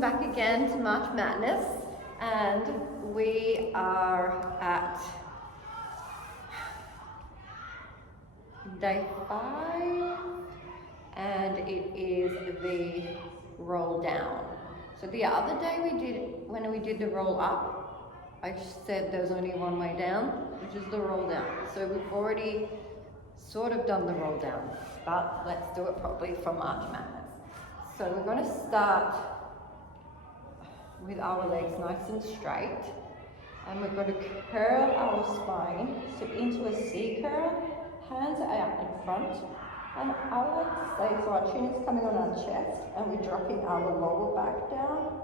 Welcome back again to March Madness, and we are at day 5, and it is the roll down. So the other day when we did the roll up, I said there's only one way down, which is the roll down. So we've already sort of done the roll down, but let's do it properly for March Madness. So we're going to start with our legs nice and straight, and we're going to curl our spine so into a C curl, hands are out in front, and I like to say, so our chin is coming on our chest and we're dropping our lower back down,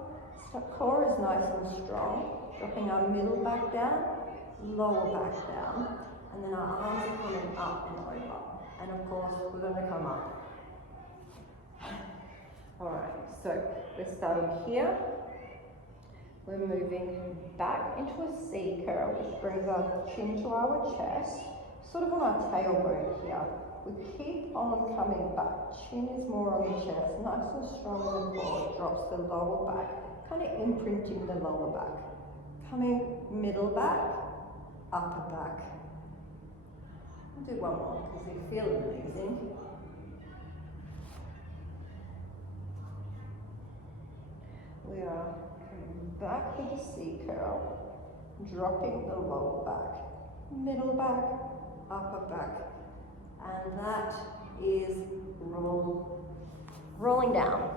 so core is nice and strong, dropping our middle back down, lower back down, and then our arms are coming up and over, and of course we're going to come up. Alright, so we're starting here. We're moving back into a C curl, which brings our chin to our chest, sort of on our tailbone here. We keep on coming back. Chin is more on the chest, nice and strong in the core, drops the lower back, kind of imprinting the lower back. Coming middle back, upper back. I'll do one more because we feel amazing. We are coming back with a C curl, dropping the lower back, middle back, upper back, and that is rolling down.